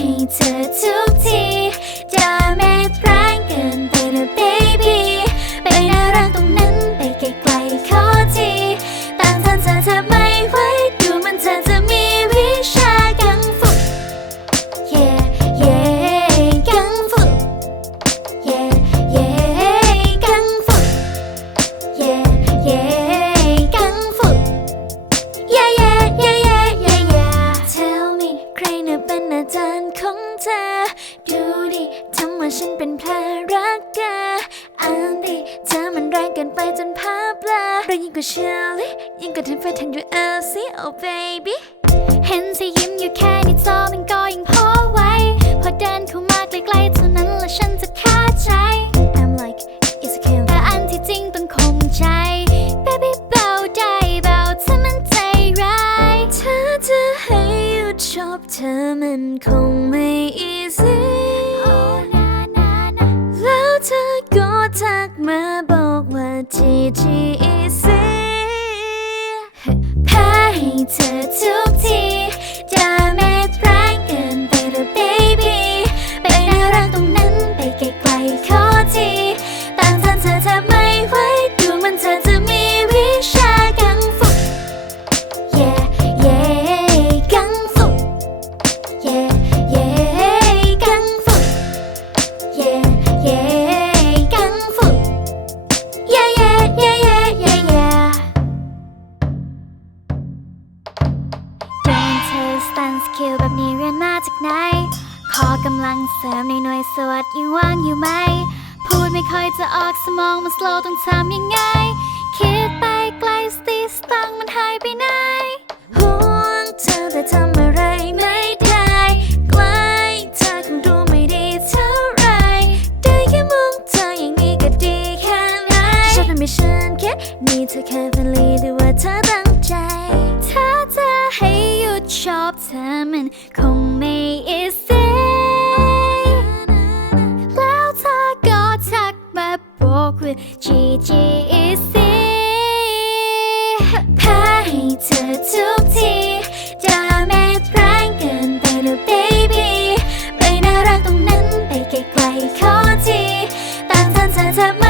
ให้เธอทุกทีจะไมตร ฉันเป็นแพะรักกาอ่านดิเธอมันแรงเกินไปจนภาพลาเรายิ่งกว่าเชอร์ลี่ยิ่งกว่าเทนเฟทันยูเอลซี oh baby เห็นสิยิ้มอยู่แค่ในจอมันก็ยังพอไว้ พอเดินเข้ามาใกล้ๆเท่านั้นละฉันจะขาดใจ I'm like it's okay แต่อันที่จริงต้องคงใจ baby เบาได้เบาเธอมันใจร้ายเธอจะให้หยุดชอบเธอมันคงไม่ easy ให้เนี้เรียนมาจากไหน ขอกำลังเสริมในหน่วยสวัสดยังว่างอยู่ไหม พูดไม่ค่อยจะออกสมองมันสโลต้องทำยังไง คิดไปไกลสติสตังค์มันหายไปไหนห่วงเธอแต่ทำอะไรไม่ได้ใกล้เธอคงดูไม่ดีเท่าไหรได้แค่มองเธออย่างนี้ก็ดีแค่ไหนชอบทำให้ฉันคิดนี่เธอแค่เป็นลีดู อบเธอมันคงไม่อิสิแล้วเธอก็ทักมาบอกว่าจีจีอิสิพาให้เธอทุกทีจะเม่แรงเกินไปแล้ว baby ไปน่ารักตรงนั้นไปไกลๆขอทีตามทันเธอเธอม่